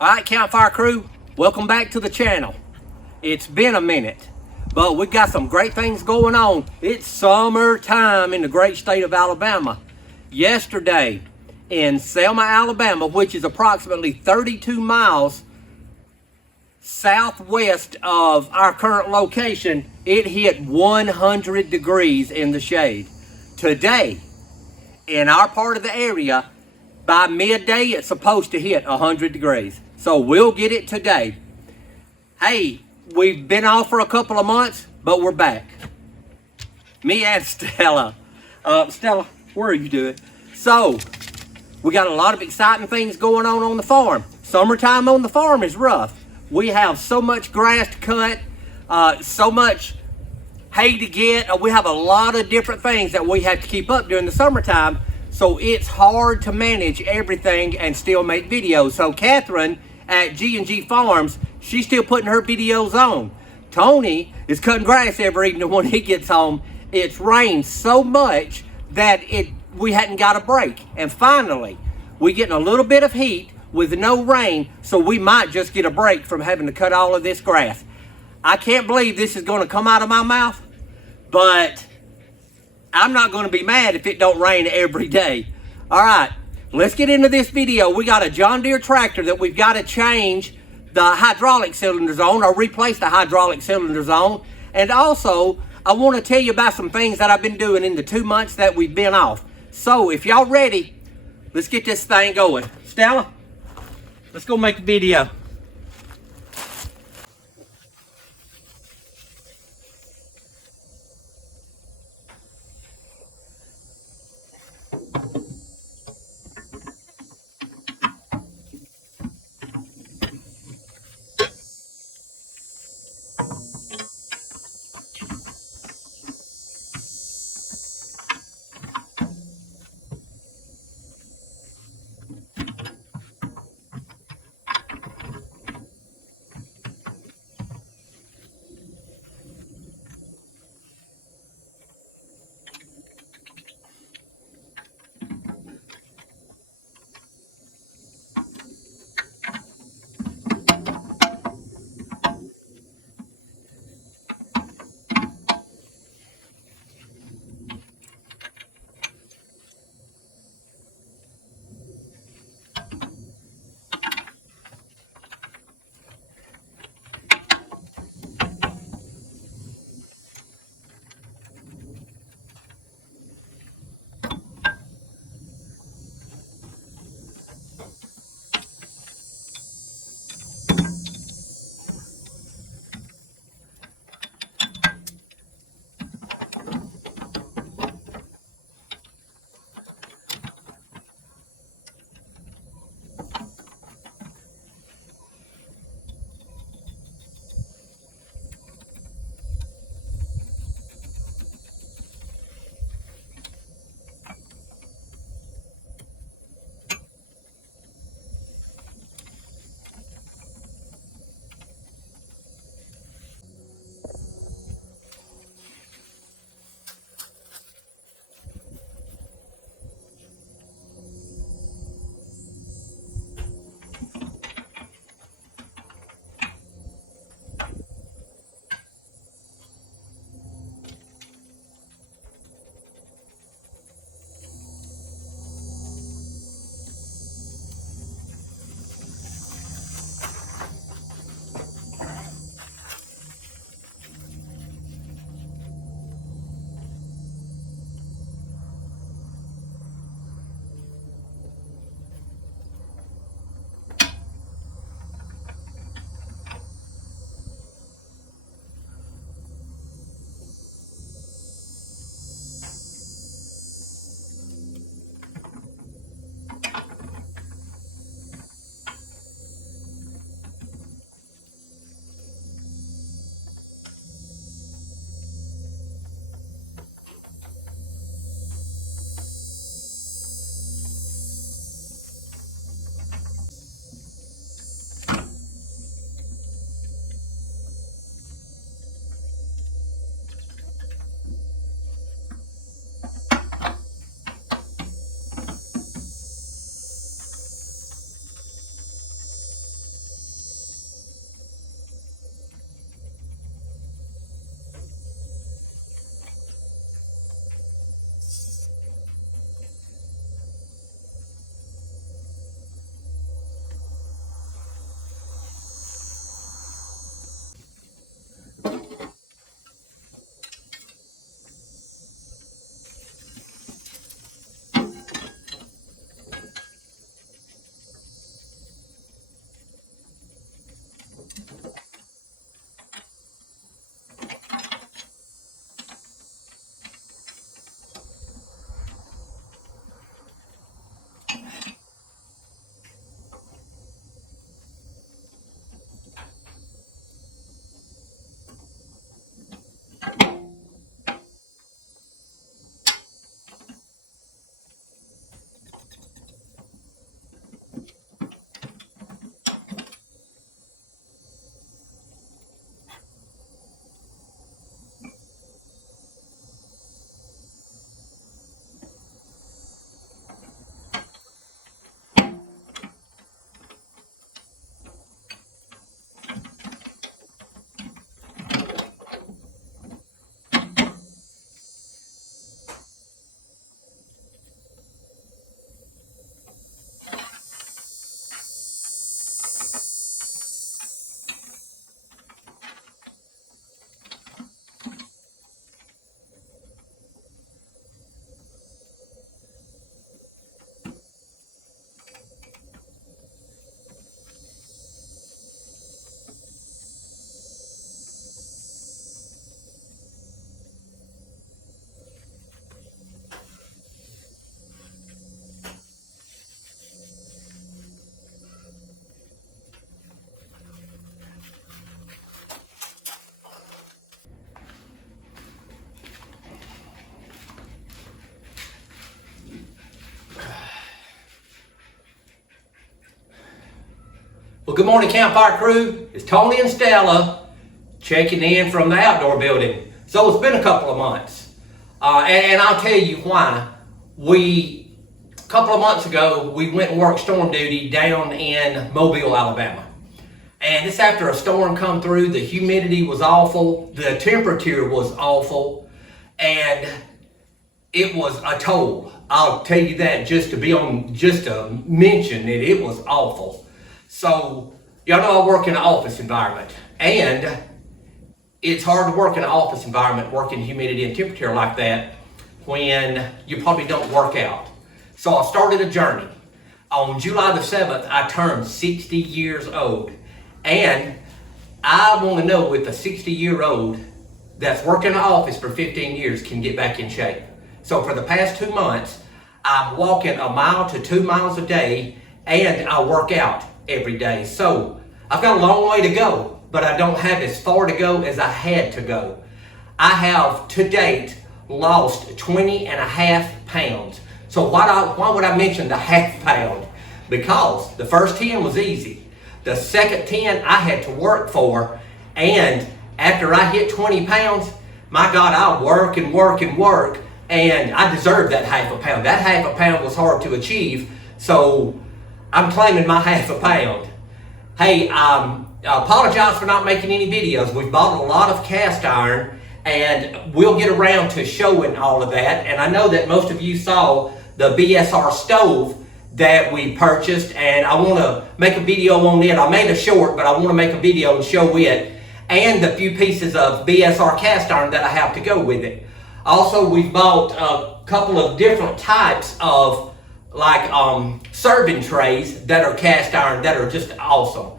Alright, Campfire crew, welcome back to the channel. It's been a minute, but we've got some great things going on. It's summertime in the great state of Alabama. Yesterday, in Selma, Alabama, which is approximately 32 miles southwest of our current location, it hit 100 degrees in the shade. Today, in our part of the area, by midday, it's supposed to hit 100 degrees. So we'll get it today. Hey, we've been off for a couple of months, but we're back. Me and Stella. Stella, where are you doing? So, we got a lot of exciting things going on the farm. Summertime on the farm is rough. We have so much grass to cut, so much hay to get. We have a lot of different things that we have to keep up during the summertime. So it's hard to manage everything and still make videos. So Catherine at G&G Farms, she's still putting her videos on. Tony is cutting grass every evening when he gets home. It's rained so much that we hadn't got a break. And finally, we're getting a little bit of heat with no rain, so we might just get a break from having to cut all of this grass. I can't believe this is going to come out of my mouth, but I'm not going to be mad if it don't rain every day. All right, let's get into this video. We got a John Deere tractor that we've got to change the hydraulic cylinders on, or replace the hydraulic cylinders on. And also, I want to tell you about some things that I've been doing in the 2 months that we've been off. So if y'all ready, let's get this thing going. Stella, let's go make a video. Well, good morning, Campfire crew. It's Tony and Stella checking in from the outdoor building. So it's been a couple of months, and I'll tell you why. A couple of months ago, we went and worked storm duty down in Mobile, Alabama. And this after a storm come through, the humidity was awful, the temperature was awful, and it was a toll. I'll tell you that just to mention it, it was awful. So, y'all know I work in an office environment, and it's hard to work in an office environment, working humidity and temperature like that when you probably don't work out. So I started a journey. On July the 7th, I turned 60 years old. And I want to know if a 60-year-old that's worked in an office for 15 years can get back in shape. So for the past 2 months, I'm walking 1 mile to 2 miles a day, and I work out every day. So I've got a long way to go, but I don't have as far to go as I had to go. I have to date lost 20.5 pounds. So why would I mention the half pound? Because the first 10 was easy. The second 10 I had to work for, and after I hit 20 pounds, my God, I work and work and work, and I deserved that half a pound. That half a pound was hard to achieve, so I'm claiming my half a pound. Hey, I apologize for not making any videos. We've bought a lot of cast iron, and we'll get around to showing all of that. And I know that most of you saw the BSR stove that we purchased, and I want to make a video on it. I made a short, but I want to make a video and show it, and the few pieces of BSR cast iron that I have to go with it. Also, we've bought a couple of different types of serving trays that are cast iron that are just awesome.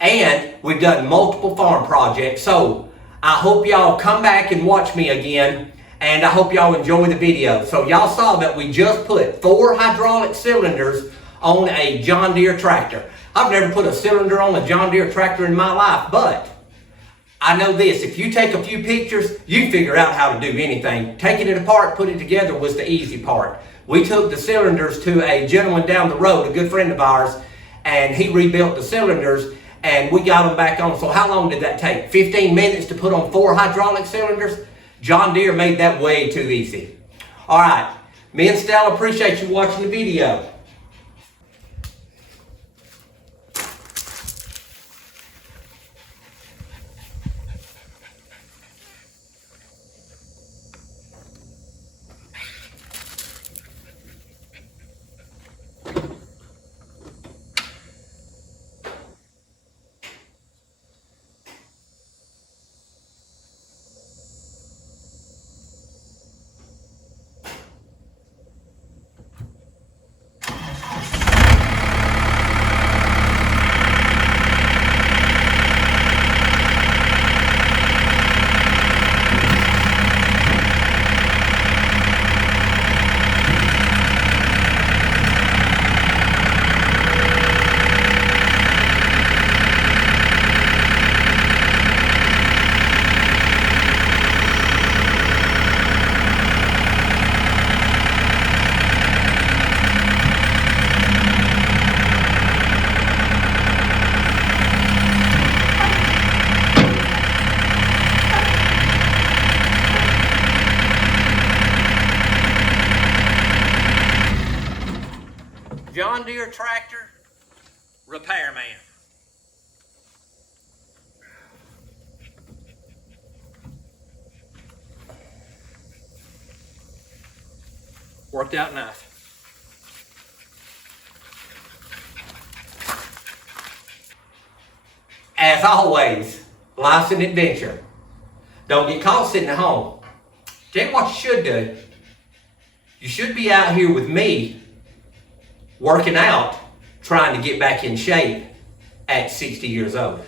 And we've done multiple farm projects, so I hope y'all come back and watch me again. And I hope y'all enjoy the video. So y'all saw that we just put 4 hydraulic cylinders on a John Deere tractor. I've never put a cylinder on a John Deere tractor in my life, but I know this: if you take a few pictures, you figure out how to do anything. Taking it apart, putting it together was the easy part. We took the cylinders to a gentleman down the road, a good friend of ours, and he rebuilt the cylinders, and we got them back on. So how long did that take? 15 minutes to put on 4 hydraulic cylinders? John Deere made that way too easy. All right, me and Stella appreciate you watching the video. John Deere tractor repairman. Worked out nice. As always, life's an adventure. Don't get caught sitting at home. Tell you what you should do. You should be out here with me working out, trying to get back in shape at 60 years old.